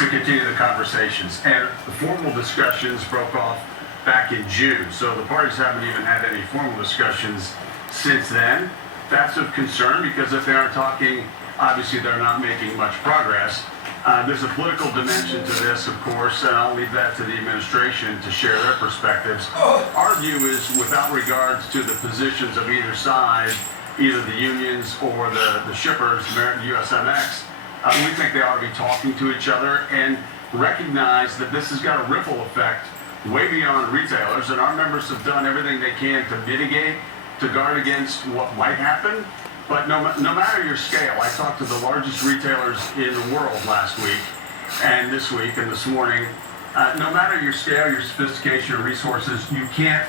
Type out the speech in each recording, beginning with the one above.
to continue the conversations. And the formal discussions broke off back in June, so the parties haven't even had any formal discussions since then. That's of concern because if they aren't talking, obviously they're not making much progress. There's a political dimension to this, of course, and I'll leave that to the administration to share their perspectives. Our view is, without regards to the positions of either side, either the unions or the shippers, American USMX, we think they ought to be talking to each other and recognize that this has got a ripple effect way beyond retailers, and our members have done everything they can to mitigate, to guard against what might happen. But no matter your scale, I talked to the largest retailers in the world last week and this week and this morning. No matter your scale, your sophistication, your resources, you can't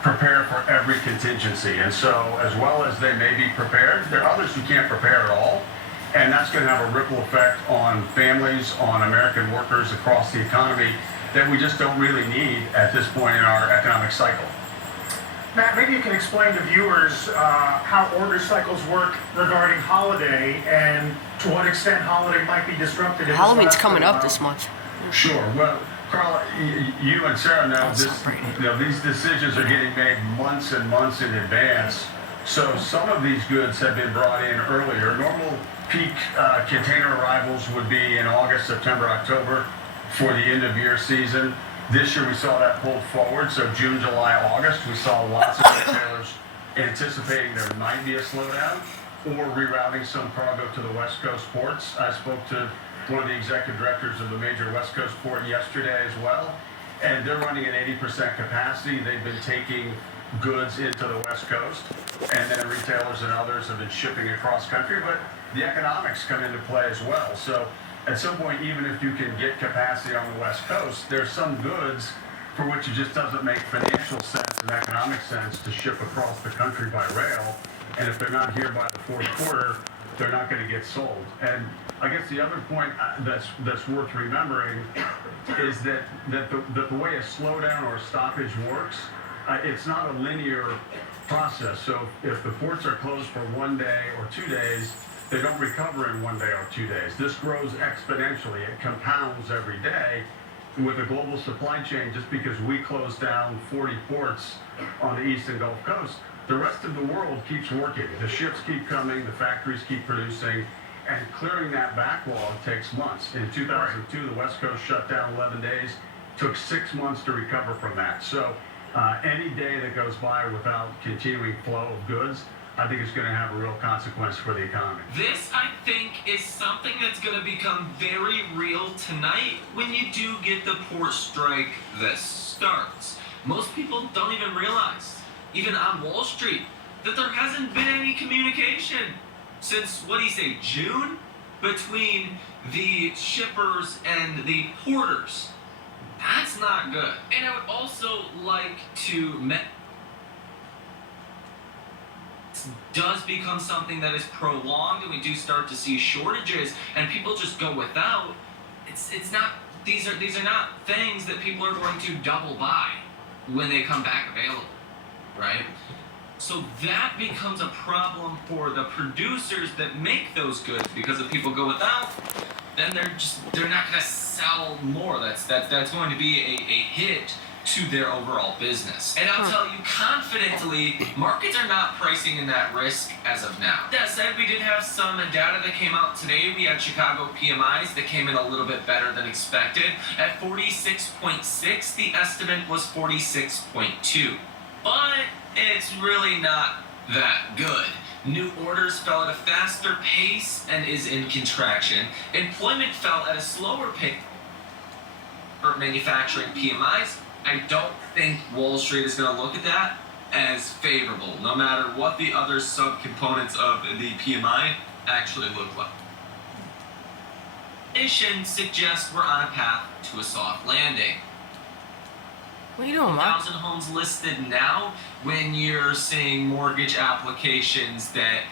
prepare for every contingency. And so as well as they may be prepared, there are others who can't prepare at all. And that's going to have a ripple effect on families, on American workers across the economy that we just don't really need at this point in our economic cycle. Matt, maybe you can explain to viewers how order cycles work regarding holiday and to what extent holiday might be disrupted. Halloween's coming up this month. Sure. Well, Carl, you and Sarah know these decisions are getting made months and months in advance. So some of these goods have been brought in earlier. Normal peak container arrivals would be in August, September, October for the end of year season. This year we saw that pulled forward, so June, July, August, we saw lots of retailers anticipating there might be a slowdown or rerouting some cargo to the West Coast ports. I spoke to one of the executive directors of the major West Coast port yesterday as well, and they're running at 80% capacity. They've been taking goods into the West Coast, and then retailers and others have been shipping across country, but the economics come into play as well. So at some point, even if you can get capacity on the West Coast, there's some goods for which it just doesn't make financial sense and economic sense to ship across the country by rail. And if they're not here by the fourth quarter, they're not going to get sold. And I guess the other point that's worth remembering is that the way a slowdown or a stoppage works, it's not a linear process. So if the ports are closed for 1 day or 2 days, they don't recover in 1 day or 2 days. This grows exponentially. It compounds every day with a global supply chain. Just because we close down 40 ports on the East and Gulf Coast, the rest of the world keeps working. The ships keep coming, the factories keep producing, and clearing that backlog takes months. In 2002, the West Coast shut down 11 days, took 6 months to recover from that. So any day that goes by without continuing flow of goods, I think it's going to have a real consequence for the economy. This, I think, is something that's going to become very real tonight when you do get the port strike that starts. Most people don't even realize, even on Wall Street, that there hasn't been any communication since, what do you say, June? Between the shippers and the porters. That's not good. And I would also like to does become something that is prolonged and we do start to see shortages and people just go without, it's not, these are not things that people are going to double buy when they come back available, right? So that becomes a problem for the producers that make those goods, because if people go without, then they're not going to sell more. That's going to be a hit to their overall business. And I'll tell you confidently, markets are not pricing in that risk as of now. That said, we did have some data that came out today. We had Chicago PMIs that came in a little bit better than expected. At 46.6, the estimate was 46.2. But it's really not that good. New orders fell at a faster pace and is in contraction. Employment fell at a slower pace for manufacturing PMIs. I don't think Wall Street is going to look at that as favorable, no matter what the other subcomponents of the PMI actually look like. Inflation suggests we're on a path to a soft landing. What are you doing, man? 1,000 homes listed now, when you're seeing mortgage applications that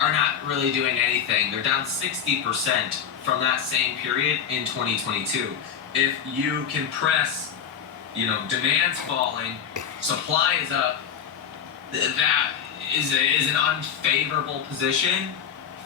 are not really doing anything. They're down 60% from that same period in 2022. If you compress, demand's falling, supply is up, that is an unfavorable position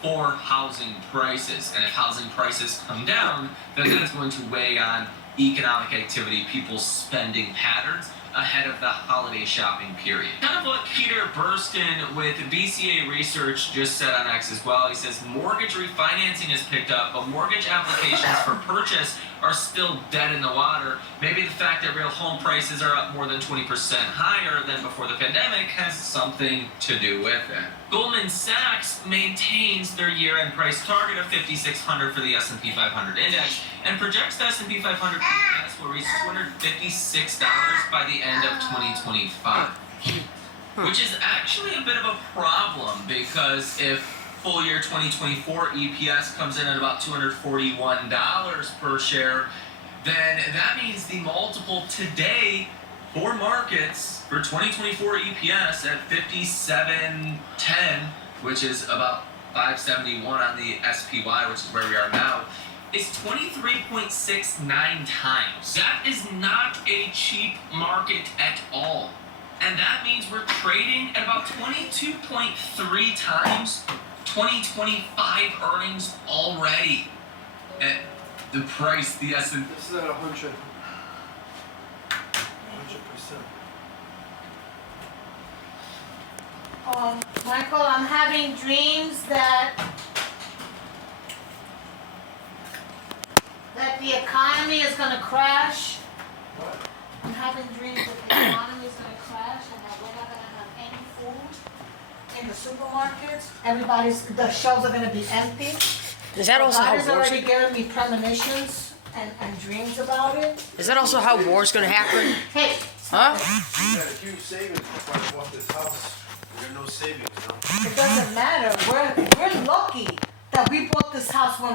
for housing prices. And if housing prices come down, then that's going to weigh on economic activity, people's spending patterns ahead of the holiday shopping period. Kind of what Peter Burston with BCA Research just said on X as well. He says mortgage refinancing has picked up, but mortgage applications for purchase are still dead in the water. Maybe the fact that real home prices are up more than 20% higher than before the pandemic has something to do with it. Goldman Sachs maintains their year-end price target of 5,600 for the S&P 500 index and projects the S&P 500 EPS will reach $256 by the end of 2025, which is actually a bit of a problem because if full year 2024 EPS comes in at about $241 per share, then that means the multiple today for markets for 2024 EPS at 57.10, which is about 571 on the SPY, which is where we are now, is 23.69 times. That is not a cheap market at all. And that means we're trading at about 22.3 times 2025 earnings already. At the price, the S&P. This is at 100%. Michael, I'm having dreams that the economy is gonna crash. What? I'm having dreams that the economy is gonna crash and that we're not gonna have any food in the supermarkets. The shelves are gonna be empty. Is that also how God is wars? already giving me premonitions and dreams about it. Is that also how war's gonna happen? Hey, Huh? You had a huge savings before I bought this house. There are no savings, no? it doesn't matter. We're lucky that we bought this house when